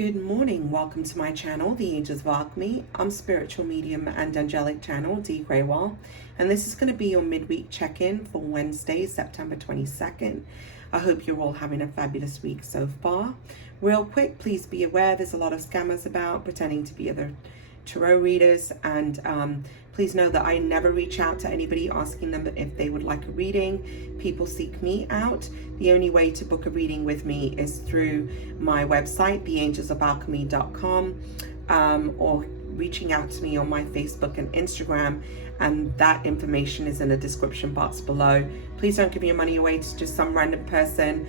Good morning. Welcome to my channel, The Angels of Alchemy. I'm spiritual medium and angelic channel, Dee Grewal, and this is going to be your midweek check-in for Wednesday, September 22nd. I hope you're all having a fabulous week so far. Real quick, please be aware there's a lot of scammers about pretending to be other tarot readers, and please know that I never reach out to anybody asking them if they would like a reading. People seek me out. The only way to book a reading with me is through my website, theangelsofalchemy.com, or reaching out to me on my Facebook and Instagram, and that information is in the description box below. Please don't give your money away to just some random person.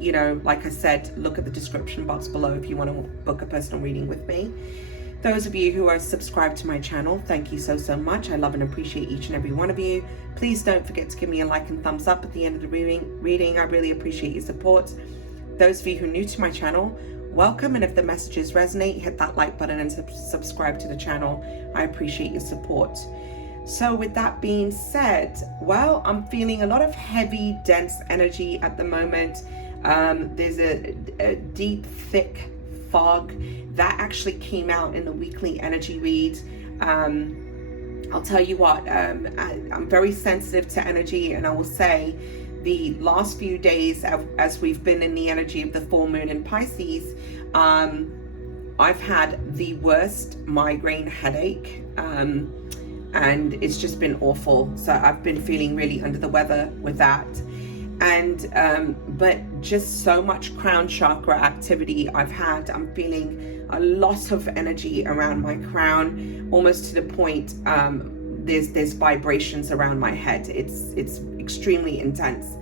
You know, like I said, look at the description box below if you want to book a personal reading with me. Those of you who are subscribed to my channel, thank you so much. I love and appreciate each and every one of you. Please don't forget to give me a like and thumbs up at the end of the reading. I really appreciate your support. Those of you who are new to my channel, welcome, and if the messages resonate, hit that like button and subscribe to the channel. I appreciate your support. So with that being said, well, I'm feeling a lot of heavy, dense energy at the moment. There's a deep, thick fog that actually came out in the weekly energy read. I'll tell you what, I'm very sensitive to energy, and I will say the last few days as we've been in the energy of the full moon in Pisces, I've had the worst migraine headache, and it's just been awful. So I've been feeling really under the weather with that. And but just so much crown chakra activity I've had. I'm feeling a lot of energy around my crown, almost to the point there's vibrations around my head. It's extremely intense.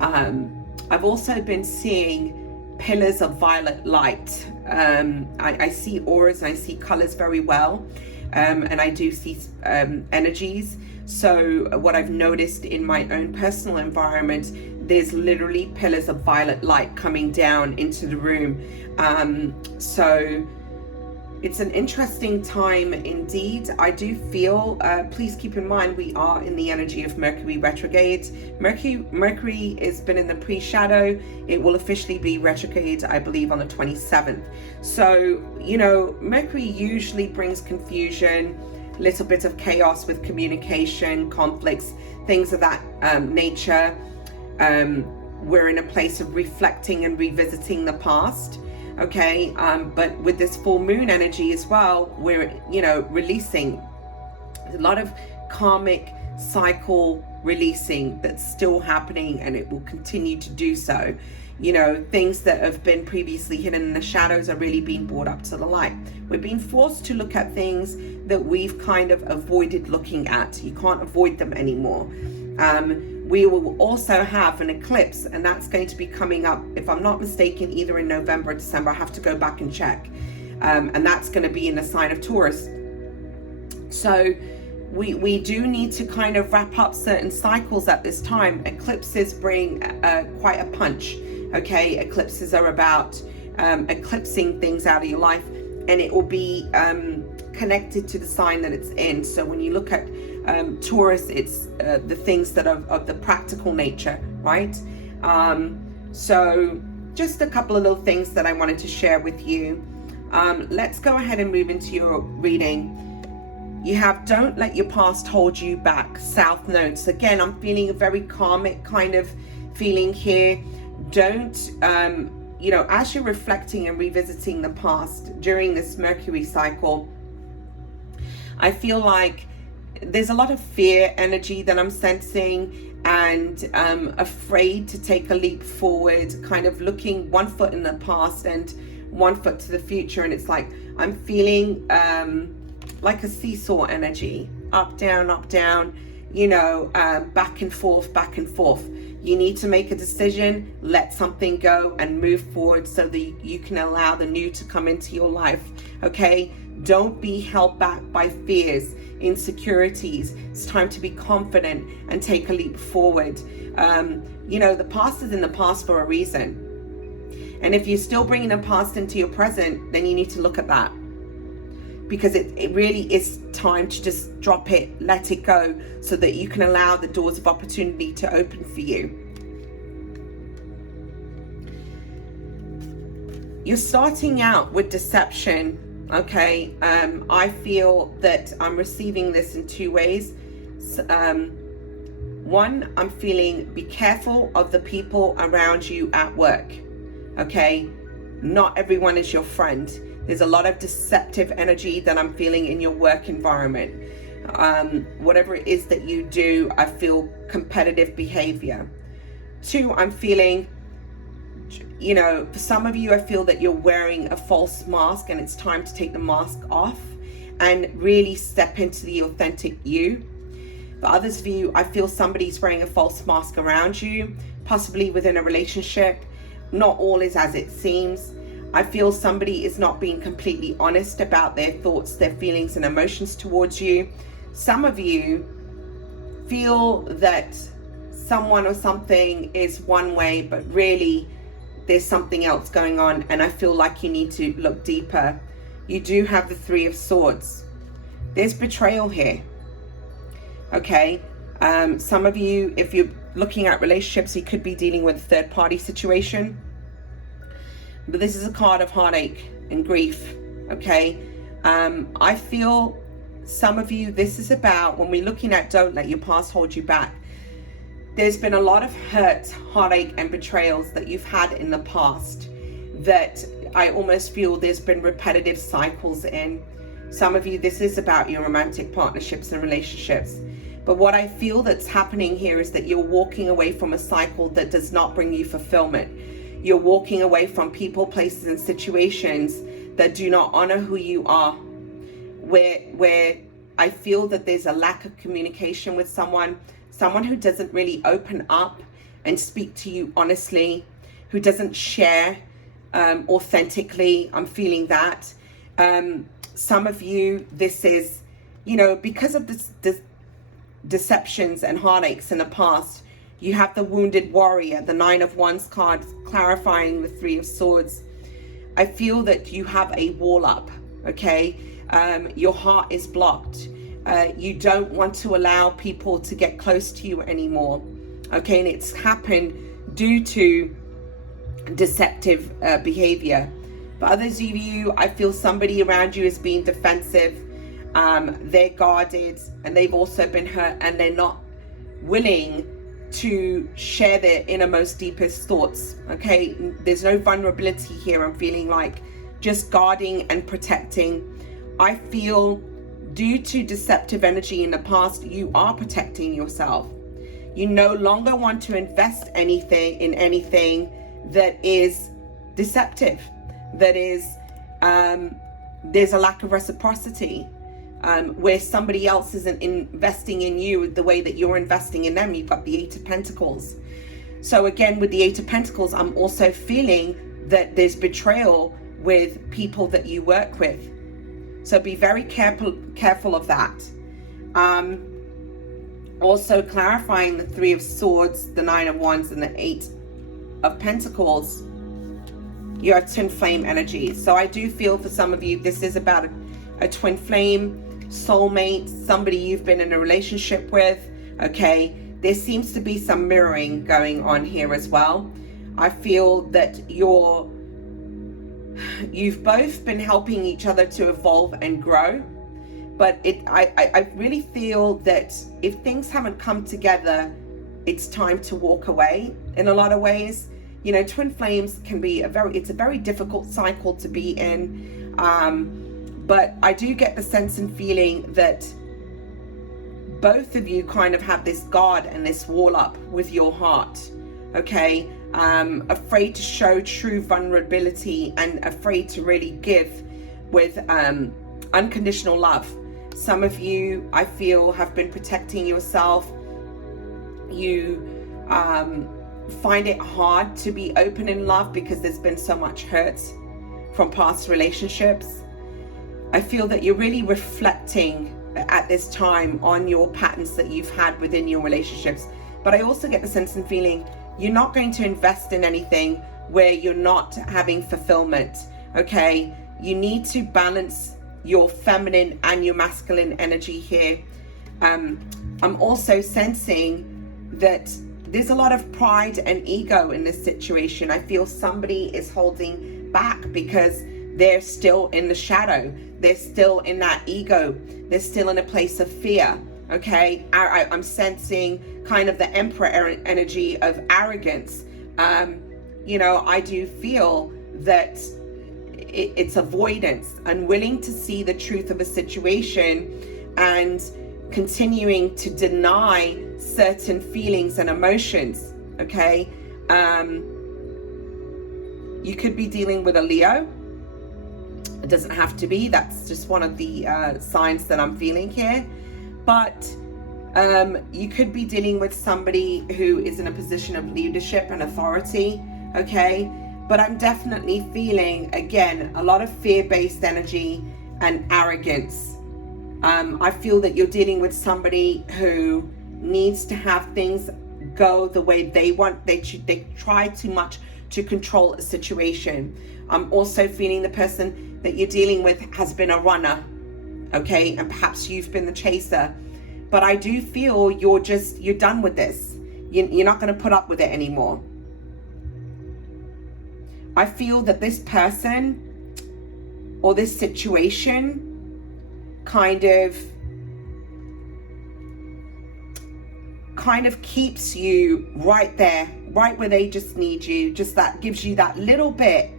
I've also been seeing pillars of violet light. I see auras and I see colors very well, and I do see energies. So what I've noticed in my own personal environment, there's literally pillars of violet light coming down into the room. So it's an interesting time indeed. I do feel, please keep in mind, we are in the energy of Mercury retrograde. Mercury has been in the pre-shadow. It will officially be retrograde, I believe, on the 27th. So, you know, Mercury usually brings confusion, little bit of chaos with communication, conflicts, things of that nature. We're in a place of reflecting and revisiting the past, okay? But with this full moon energy as well, we're, you know, releasing a lot of karmic cycle releasing that's still happening, and it will continue to do so. You know, things that have been previously hidden in the shadows are really being brought up to the light. We're being forced to look at things that we've kind of avoided looking at. You can't avoid them anymore. We will also have an eclipse, and that's going to be coming up, if I'm not mistaken, either in November or December. I have to go back and check. And that's going to be in the sign of Taurus. So we do need to kind of wrap up certain cycles at this time. Eclipses bring quite a punch. Okay, eclipses are about eclipsing things out of your life, and it will be connected to the sign that it's in. So when you look at Taurus, it's the things that are of the practical nature, right? So just a couple of little things that I wanted to share with you. Let's go ahead and move into your reading. You have don't let your past hold you back. South notes. Again, I'm feeling a very karmic kind of feeling here. Don't, you know, as you're reflecting and revisiting the past during this Mercury cycle, I feel like there's a lot of fear energy that I'm sensing, and afraid to take a leap forward, kind of looking 1 foot in the past and 1 foot to the future. And it's like I'm feeling like a seesaw energy, up, down, you know, back and forth. You need to make a decision, let something go, and move forward so that you can allow the new to come into your life, okay? Don't be held back by fears, insecurities. It's time to be confident and take a leap forward. You know, the past is in the past for a reason. And if you're still bringing the past into your present, then you need to look at that. Because it really is time to just drop it, let it go, so that you can allow the doors of opportunity to open for you. you're starting out with deception. Okay, I feel that I'm receiving this in two ways. One, I'm feeling be careful of the people around you at work. Okay, not everyone is your friend. There's a lot of deceptive energy that I'm feeling in your work environment. Whatever it is that you do, I feel competitive behavior. Two, I'm feeling, you know, for some of you, I feel that you're wearing a false mask and it's time to take the mask off and really step into the authentic you. For others of you, I feel somebody's wearing a false mask around you, possibly within a relationship. Not all is as it seems. I feel somebody is not being completely honest about their thoughts, their feelings and emotions towards you. Some of you feel that someone or something is one way, but really there's something else going on, and I feel like you need to look deeper. You do have the Three of Swords. There's betrayal here. Okay, some of you, if you're looking at relationships, you could be dealing with a third party situation, but this is a card of heartache and grief. Okay, I feel some of you, this is about, when we're looking at don't let your past hold you back, there's been a lot of hurt, heartache and betrayals that you've had in the past that I almost feel there's been repetitive cycles in. Some of you, this is about your romantic partnerships and relationships. But what I feel that's happening here is that you're walking away from a cycle that does not bring you fulfillment. You're walking away from people, places, and situations that do not honor who you are. Where I feel that there's a lack of communication with someone who doesn't really open up and speak to you honestly, who doesn't share authentically. I'm feeling that. Some of you, this is, you know, because of this deceptions and heartaches in the past, you have the wounded warrior, the Nine of Wands card, clarifying the Three of Swords. I feel that you have a wall up, okay? Your heart is blocked. You don't want to allow people to get close to you anymore, okay? And it's happened due to deceptive behavior. For others of you, I feel somebody around you is being defensive. They're guarded and they've also been hurt, and they're not willing to share their innermost, deepest thoughts. Okay, there's no vulnerability here. I'm feeling like just guarding and protecting. I feel due to deceptive energy in the past, you are protecting yourself. You no longer want to invest in anything that is deceptive, that is, there's a lack of reciprocity. Where somebody else isn't investing in you the way that you're investing in them. You've got the Eight of Pentacles. So again, with the Eight of Pentacles, I'm also feeling that there's betrayal with people that you work with. So be very careful of that. Also clarifying the Three of Swords, the Nine of Wands, and the Eight of Pentacles. You have twin flame energy. So I do feel for some of you, this is about a twin flame, soulmate, somebody you've been in a relationship with. Okay, there seems to be some mirroring going on here as well. I feel that you've both been helping each other to evolve and grow, but I really feel that if things haven't come together, it's time to walk away in a lot of ways. You know, twin flames can be it's a very difficult cycle to be in. But I do get the sense and feeling that both of you kind of have this guard and this wall up with your heart, okay? Afraid to show true vulnerability and afraid to really give with unconditional love. Some of you, I feel, have been protecting yourself. You find it hard to be open in love because there's been so much hurt from past relationships. I feel that you're really reflecting at this time on your patterns that you've had within your relationships. But I also get the sense and feeling you're not going to invest in anything where you're not having fulfillment, okay? You need to balance your feminine and your masculine energy here. I'm also sensing that there's a lot of pride and ego in this situation. I feel somebody is holding back because they're still in the shadow. They're still in that ego. They're still in a place of fear. Okay, I'm sensing kind of the Emperor energy of arrogance. I do feel that it's avoidance, unwilling to see the truth of a situation and continuing to deny certain feelings and emotions. Okay, you could be dealing with a Leo. It doesn't have to be. That's just one of the signs that I'm feeling here. But you could be dealing with somebody who is in a position of leadership and authority, okay? But I'm definitely feeling, again, a lot of fear-based energy and arrogance. I feel that you're dealing with somebody who needs to have things go the way they want. They try too much to control a situation. I'm also feeling the person that you're dealing with has been a runner, okay, and perhaps you've been the chaser, but I do feel you're done with this. You're not going to put up with it anymore. I feel that this person or this situation kind of keeps you right there, right where they just need you. Just that gives you that little bit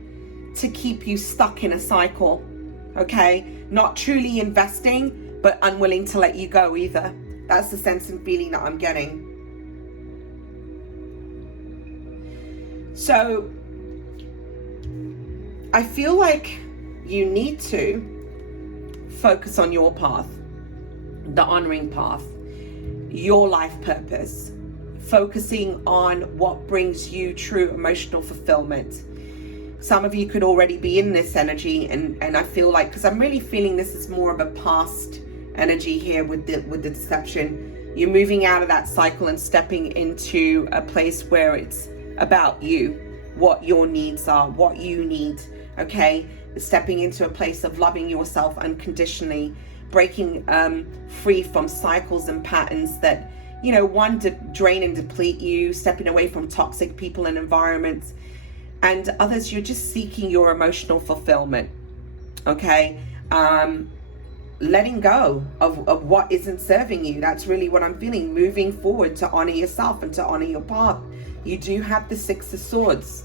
to keep you stuck in a cycle, okay? Not truly investing, but unwilling to let you go either. That's the sense and feeling that I'm getting. So I feel like you need to focus on your path, the honoring path, your life purpose, focusing on what brings you true emotional fulfillment. Some of you could already be in this energy, and I feel like, because I'm really feeling this is more of a past energy here with the deception. You're moving out of that cycle and stepping into a place where it's about you, what your needs are, what you need, okay? Stepping into a place of loving yourself unconditionally, breaking free from cycles and patterns that, one, drain and deplete you, stepping away from toxic people and environments, and others, you're just seeking your emotional fulfillment, okay? Letting go of what isn't serving you. That's really what I'm feeling. Moving forward to honor yourself and to honor your path. You do have the Six of Swords.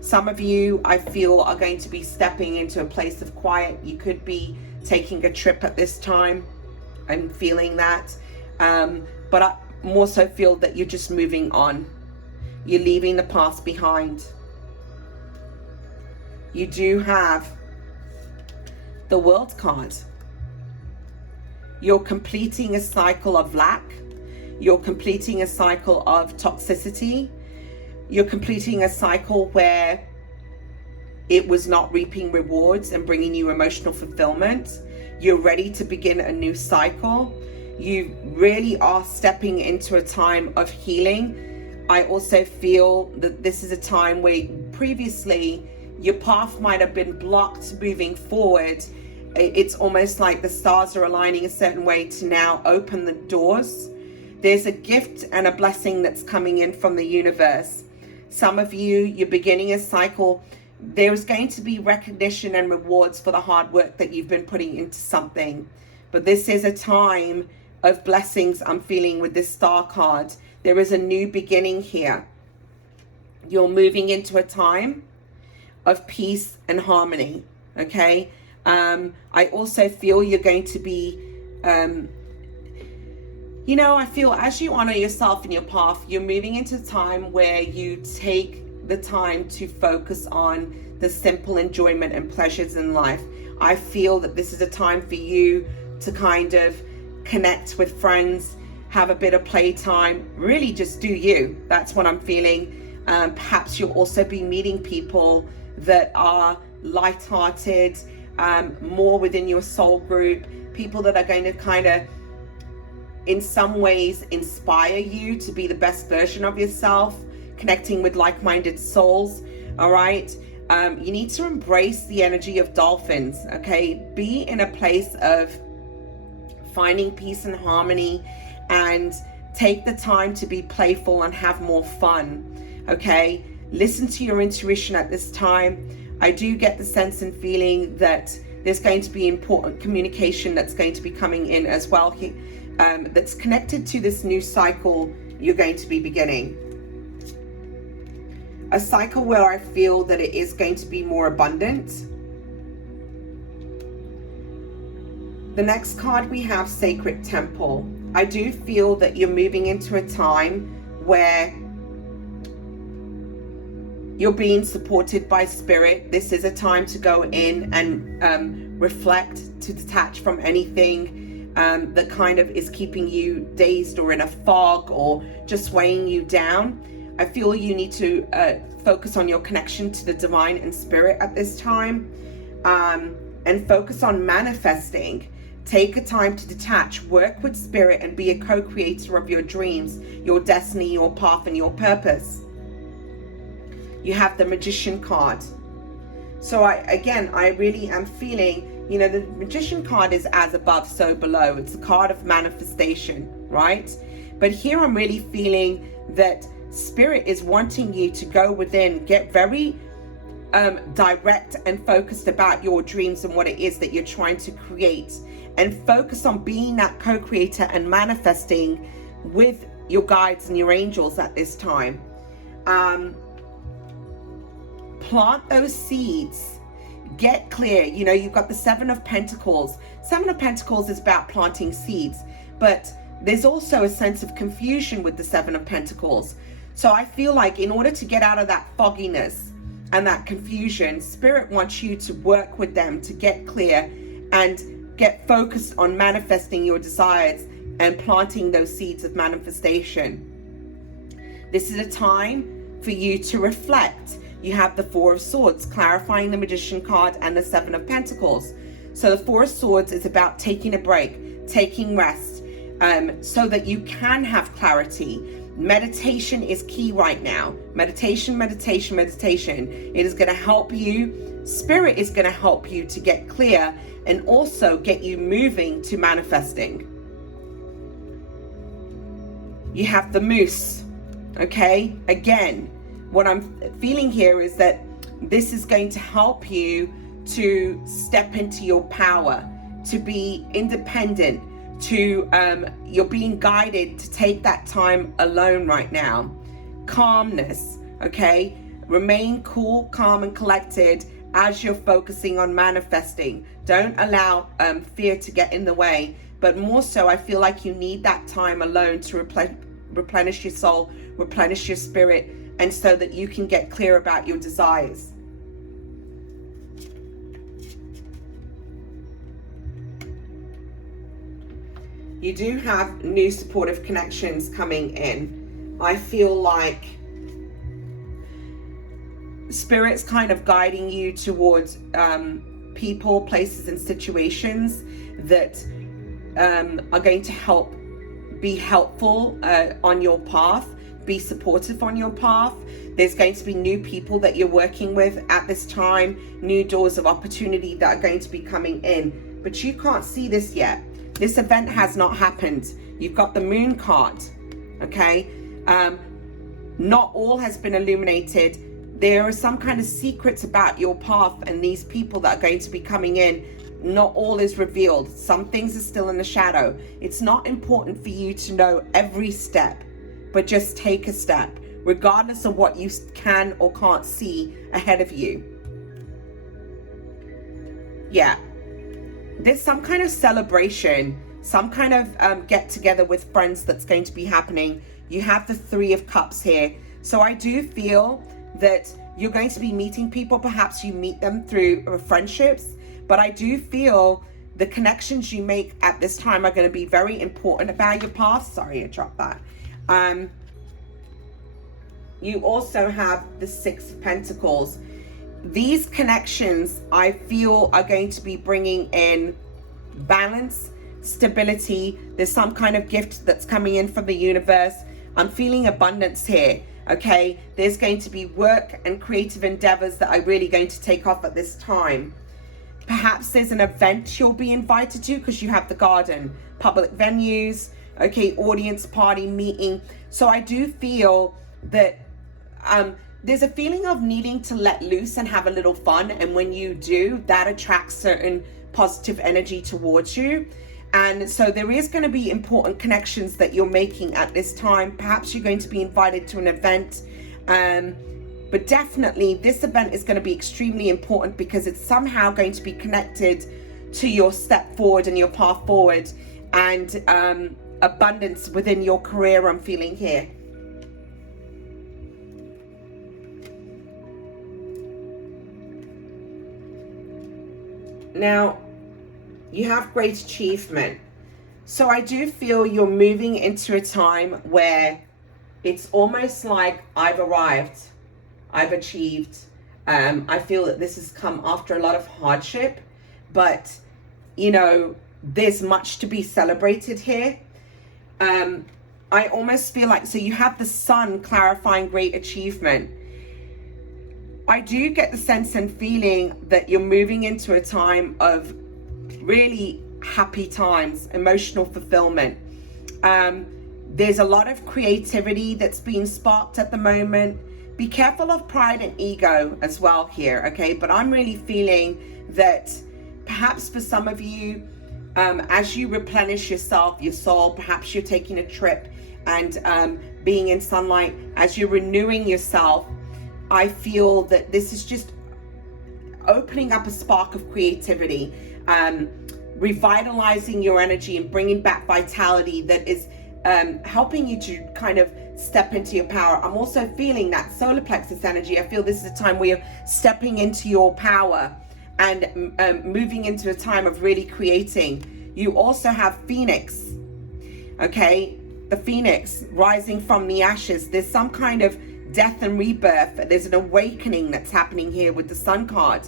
Some of you, I feel, are going to be stepping into a place of quiet. You could be taking a trip at this time. I'm feeling that. But I more so feel that you're just moving on. You're leaving the past behind. You do have the World card. You're completing a cycle of lack. You're completing a cycle of toxicity. You're completing a cycle where it was not reaping rewards and bringing you emotional fulfillment. You're ready to begin a new cycle. You really are stepping into a time of healing. I also feel that this is a time where previously your path might have been blocked moving forward. It's almost like the stars are aligning a certain way to now open the doors. There's a gift and a blessing that's coming in from the universe. Some of you, you're beginning a cycle. There's going to be recognition and rewards for the hard work that you've been putting into something. But this is a time of blessings I'm feeling with this Star card. There is a new beginning here. You're moving into a time of peace and harmony, okay? I also feel you're going to be, I feel as you honor yourself in your path, you're moving into a time where you take the time to focus on the simple enjoyment and pleasures in life. I feel that this is a time for you to kind of connect with friends, have a bit of playtime, really just do you. That's what I'm feeling. Perhaps you'll also be meeting people that are lighthearted, more within your soul group, people that are going to kind of in some ways inspire you to be the best version of yourself, connecting with like-minded souls. All right, you need to embrace the energy of dolphins, okay? Be in a place of finding peace and harmony, and take the time to be playful and have more fun, okay? Listen to your intuition at this time. I do get the sense and feeling that there's going to be important communication that's going to be coming in as well, that's connected to this new cycle you're going to be beginning. A cycle where I feel that it is going to be more abundant. The next card we have, Sacred Temple. I do feel that you're moving into a time where you're being supported by spirit. This is a time to go in and reflect, to detach from anything that kind of is keeping you dazed or in a fog or just weighing you down. I feel you need to focus on your connection to the divine and spirit at this time, and focus on manifesting. Take a time to detach, work with spirit, and be a co-creator of your dreams, your destiny, your path, and your purpose. You have the Magician card. So I really am feeling, you know, the Magician card is as above, so below. It's a card of manifestation, right? But here I'm really feeling that spirit is wanting you to go within, get very direct and focused about your dreams and what it is that you're trying to create, and focus on being that co-creator and manifesting with your guides and your angels at this time. Plant those seeds, get clear. You know, you've got the Seven of Pentacles. Seven of Pentacles is about planting seeds, but there's also a sense of confusion with the Seven of Pentacles. So I feel like in order to get out of that fogginess and that confusion, spirit wants you to work with them to get clear and get focused on manifesting your desires and planting those seeds of manifestation. This is a time for you to reflect. You have the Four of Swords, clarifying the Magician card, and the Seven of Pentacles. So the Four of Swords is about taking a break, taking rest, so that you can have clarity. Meditation is key right now. Meditation. It is going to help you. Spirit is going to help you to get clear and also get you moving to manifesting. You have the Moose. Okay, again, what I'm feeling here is that this is going to help you to step into your power, to be independent, to you're being guided to take that time alone right now. Calmness, okay? Remain cool, calm, and collected as you're focusing on manifesting. Don't allow fear to get in the way, but more so, I feel like you need that time alone to replenish your soul, replenish your spirit, and so that you can get clear about your desires. You do have new supportive connections coming in. I feel like Spirit's kind of guiding you towards people, places, and situations that are going to be helpful on your path, be supportive on your path. There's going to be new people that you're working with at this time, new doors of opportunity that are going to be coming in, but you can't see this yet. This event has not happened. You've got the Moon card, okay? Not all has been illuminated. There are some kind of secrets about your path and these people that are going to be coming in. Not all is revealed. Some things are still in the shadow. It's not important for you to know every step, but just take a step, regardless of what you can or can't see ahead of you. Yeah. There's some kind of celebration, some kind of get together with friends that's going to be happening. You have the Three of Cups here. So I do feel that you're going to be meeting people. Perhaps you meet them through friendships, but I do feel the connections you make at this time are going to be very important about your path. Sorry, I dropped that. You also have the Six of Pentacles. These connections, I feel, are going to be bringing in balance, stability. There's some kind of gift that's coming in from the universe. I'm feeling abundance here, okay? There's going to be work and creative endeavors that are really going to take off at this time. Perhaps there's an event you'll be invited to because you have the Garden, public venues, okay, audience, party, meeting. So I do feel that there's a feeling of needing to let loose and have a little fun. And when you do, that attracts certain positive energy towards you. And so there is going to be important connections that you're making at this time. Perhaps you're going to be invited to an event. But definitely this event is going to be extremely important because it's somehow going to be connected to your step forward and your path forward and abundance within your career, I'm feeling here. Now, you have great achievement. So I do feel you're moving into a time where it's almost like I've arrived, I've achieved. I feel that this has come after a lot of hardship, but you know, there's much to be celebrated here. I almost feel like, so you have the sun clarifying great achievement. I do get the sense and feeling that you're moving into a time of really happy times, emotional fulfillment. There's a lot of creativity that's being sparked at the moment. Be careful of pride and ego as well here, okay? But I'm really feeling that perhaps for some of you, as you replenish yourself, your soul, perhaps you're taking a trip and being in sunlight, as you're renewing yourself, I feel that this is just opening up a spark of creativity, revitalizing your energy and bringing back vitality that is helping you to kind of step into your power. I'm also feeling that solar plexus energy. I feel this is a time where you're stepping into your power and moving into a time of really creating. You also have Phoenix, okay? The Phoenix rising from the ashes. There's some kind of death and rebirth. There's an awakening that's happening here with the Sun card.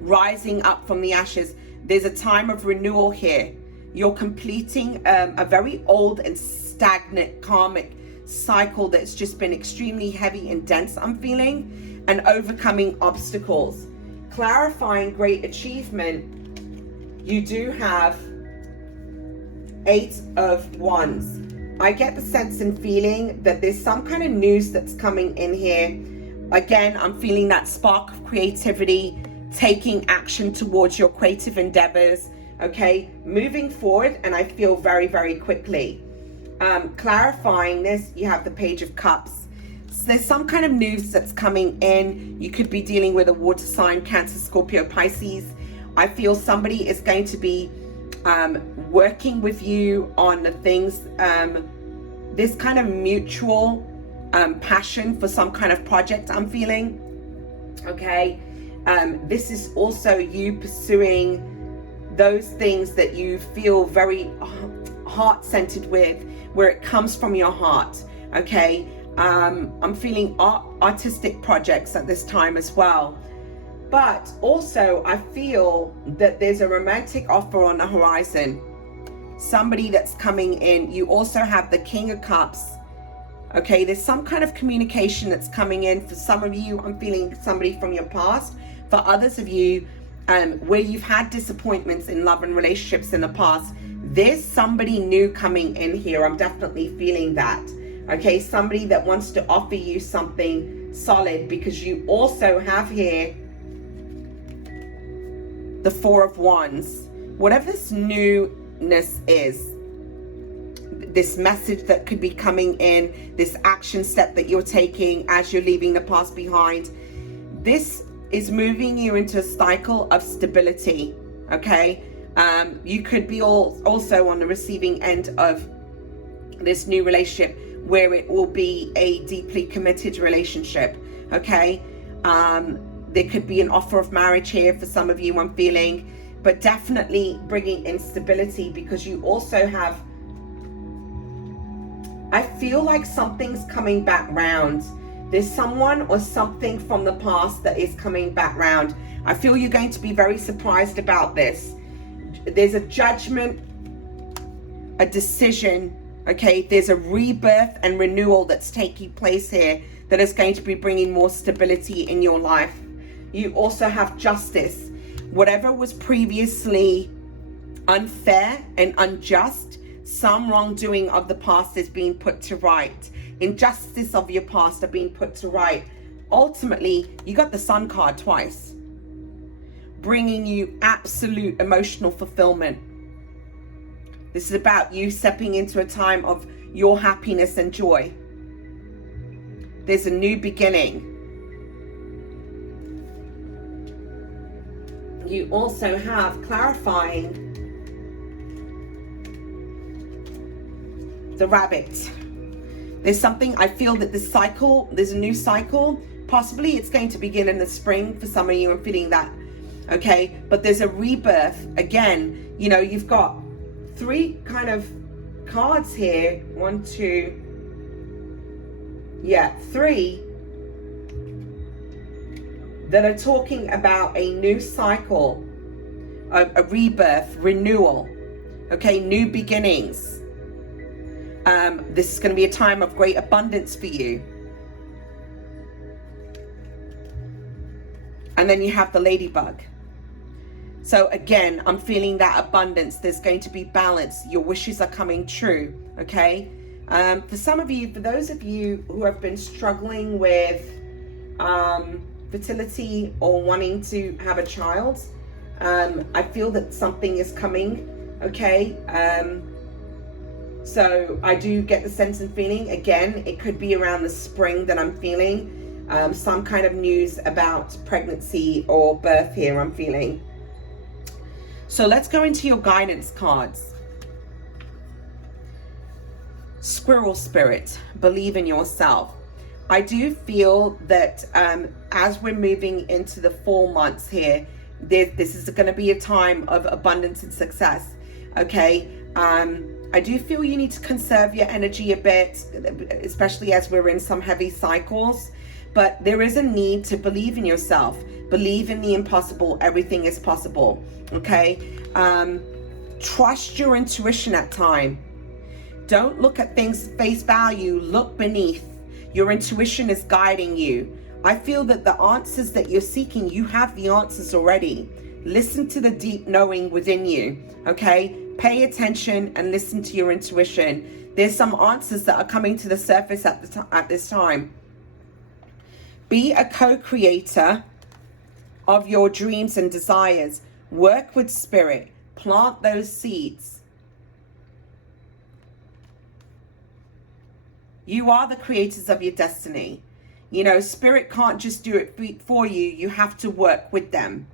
Rising up from the ashes. There's a time of renewal here. You're completing a very old and stagnant karmic cycle that's just been extremely heavy and dense, I'm feeling, and overcoming obstacles. Clarifying great achievement, you do have 8 of Wands. I get the sense and feeling that there's some kind of news that's coming in here. Again, I'm feeling that spark of creativity, taking action towards your creative endeavors, okay? Moving forward, and I feel very, very quickly. Clarifying this, you have the Page of Cups. So there's some kind of news that's coming in. You could be dealing with a water sign, Cancer, Scorpio, Pisces. I feel somebody is going to be working with you on the things, this kind of mutual passion for some kind of project I'm feeling, okay? This is also you pursuing those things that you feel very heart-centered with, where it comes from your heart, okay? I'm feeling artistic projects at this time as well. But also I feel that there's a romantic offer on the horizon. Somebody that's coming in. You also have the King of Cups. Okay, there's some kind of communication that's coming in. For some of you, I'm feeling somebody from your past. For others of you, where you've had disappointments in love and relationships in the past, there's somebody new coming in here. I'm definitely feeling that. Okay, somebody that wants to offer you something solid, because you also have here the Four of Wands. Whatever this newness is, this message that could be coming in, this action step that you're taking as you're leaving the past behind, this is moving you into a cycle of stability, okay? You could be also on the receiving end of this new relationship, where it will be a deeply committed relationship, okay? There could be an offer of marriage here for some of you, I'm feeling, but definitely bringing in stability, because you also have, I feel like something's coming back round. There's someone or something from the past that is coming back round. I feel you're going to be very surprised about this. There's a judgment, a decision, okay? There's a rebirth and renewal that's taking place here that is going to be bringing more stability in your life. You also have justice. Whatever was previously unfair and unjust, some wrongdoing of the past is being put to right. injustice of your past are being put to right. Ultimately, you got the Sun card twice, bringing you absolute emotional fulfillment. This is about you stepping into a time of your happiness and joy. There's a new beginning. You also have clarifying the Rabbit. There's something, I feel that this cycle, there's a new cycle. Possibly it's going to begin in the spring for some of you. I'm feeling that. Okay, but there's a rebirth. Again, you know, you've got 3 kind of cards here. 1, 2, 3 that are talking about a new cycle, a rebirth, renewal. Okay, new beginnings. This is going to be a time of great abundance for you. And then you have the ladybug. So again, I'm feeling that abundance. There's going to be balance. Your wishes are coming true. Okay. For some of you, for those of you who have been struggling with fertility or wanting to have a child, I feel that something is coming. Okay. So I do get the sense and feeling. Again, it could be around the spring that I'm feeling some kind of news about pregnancy or birth here, I'm feeling. So let's go into your guidance cards. Squirrel Spirit, believe in yourself. I do feel that as we're moving into the fall months here, this is going to be a time of abundance and success. Okay. I do feel you need to conserve your energy a bit, especially as we're in some heavy cycles. But there is a need to believe in yourself. Believe in the impossible. Everything is possible. Okay. Trust your intuition at time. Don't look at things face value. Look beneath. Your intuition is guiding you. I feel that the answers that you're seeking, you have the answers already. Listen to the deep knowing within you. Okay. Pay attention and listen to your intuition. There's some answers that are coming to the surface at this time. Be a co-creator of your dreams and desires. Work with spirit. Plant those seeds. You are the creators of your destiny. You know, spirit can't just do it for you. You have to work with them.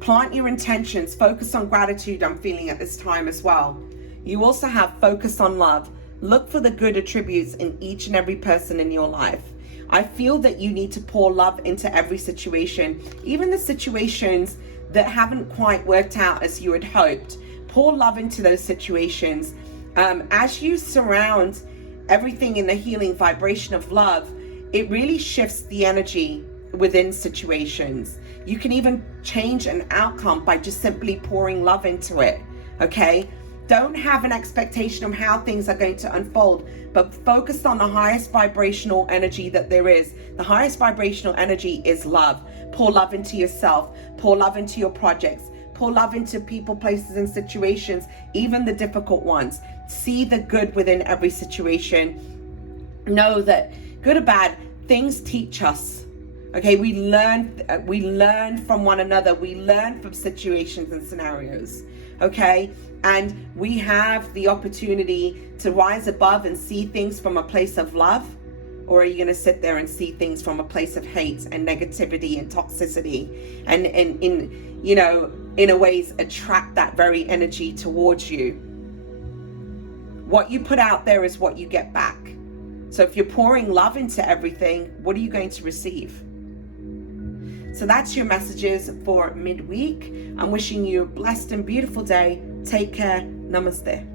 Plant your intentions. Focus on gratitude, I'm feeling at this time as well. You also have focus on love. Look for the good attributes in each and every person in your life. I feel that you need to pour love into every situation, even the situations that haven't quite worked out as you had hoped. Pour love into those situations. As you surround everything in the healing vibration of love, it really shifts the energy within situations. You can even change an outcome by just simply pouring love into it. Okay. Don't have an expectation of how things are going to unfold, but focus on the highest vibrational energy that there is. The highest vibrational energy is love. Pour love into yourself. Pour love into your projects. Pour love into people, places, and situations, even the difficult ones. See the good within every situation. Know that good or bad, things teach us. Okay, we learn from one another. We learn from situations and scenarios. Okay, and we have the opportunity to rise above and see things from a place of love, or are you going to sit there and see things from a place of hate and negativity and toxicity, and in a ways attract that very energy towards you? What you put out there is what you get back. So if you're pouring love into everything, what are you going to receive? So that's your messages for midweek. I'm wishing you a blessed and beautiful day. Take care. Namaste.